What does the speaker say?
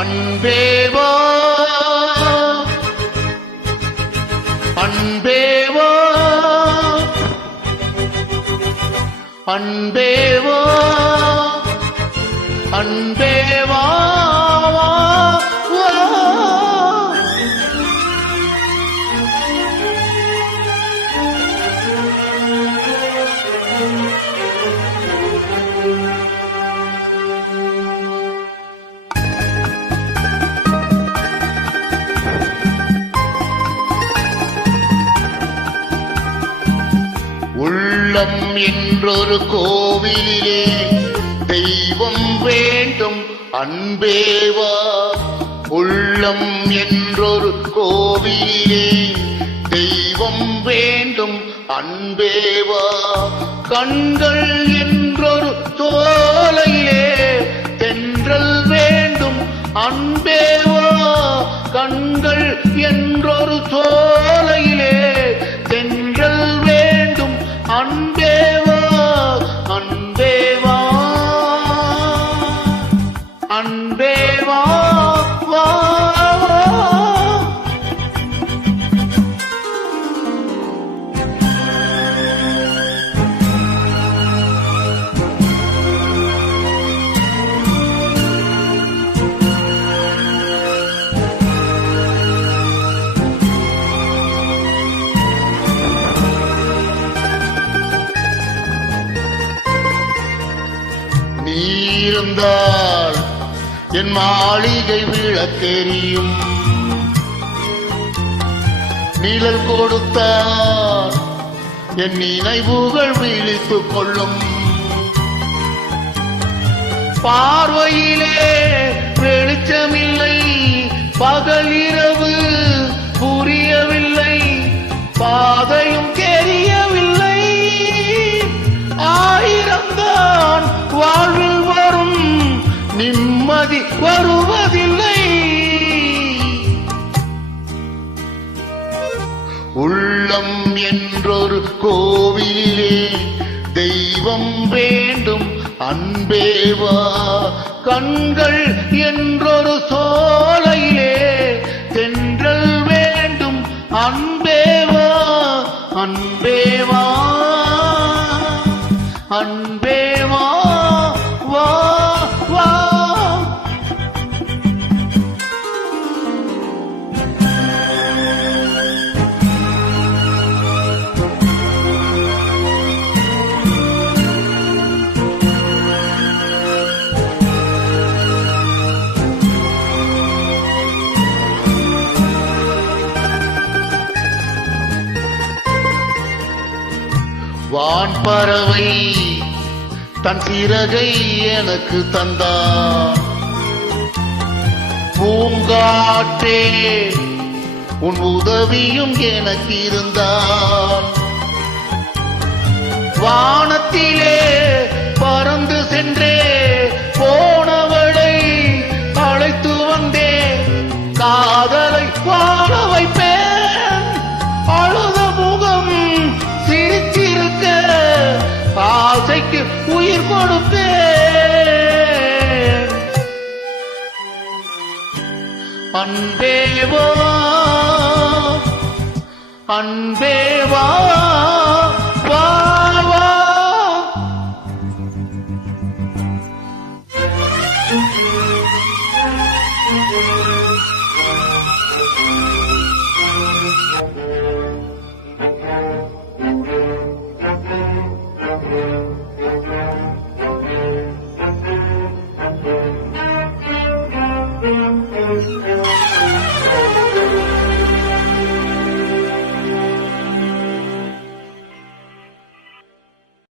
அன்பேவா அன்பேவா அன்பேவா அன்பேவா உள்ளம் என்றொரு கோவிலிலே தெய்வம் வேண்டும் அன்பேவா. உள்ளம் என்றொரு கோவிலிலே தெய்வம் வேண்டும் அன்பேவா. கண்கள் என்றொரு சோலையிலே தென்றல் வேண்டும் அன்பேவா. கண்கள் என்றொரு சோலையிலே தென்றல் வேண்டும் அன்பேவா. அன்பேவா அன்பேவா வா இருந்தால் என் மாளிகை விளக்கெரியும். நிழல் கொடுத்தால் என் நினைவுகள் விழித்துக் கொள்ளும். பார்வையிலே வெளிச்சமில்லை பகல் இரவு புரியவில்லை. பாதையும் தெரியவில்லை. ஆயிரம்தான் வாழ்வில் வரும் நிம்மதி வருவதில்லை. உள்ளம் என்றொரு கோவிலிலே தெய்வம் வேண்டும் அன்பேவா. கண்கள் என்றொரு சோலையிலே தென்றல் வேண்டும் அன்பேவா. அன்பேவா அன்பேவா வா வா வான்பறவை தன் சிறகை எனக்கு தந்தார். பூங்காற்றே உன் உதவியும் எனக்கு இருந்தார். வானத்திலே பறந்து சென்றே போனவளை அழைத்து வந்தேன். காதலை வாழ வைப்பேன். அழுத முகம் சிரிச்சிருக்க ஆசைக்கு உயிர் கொடுப்பேன். அன்பேவா அன்பேவா வா வா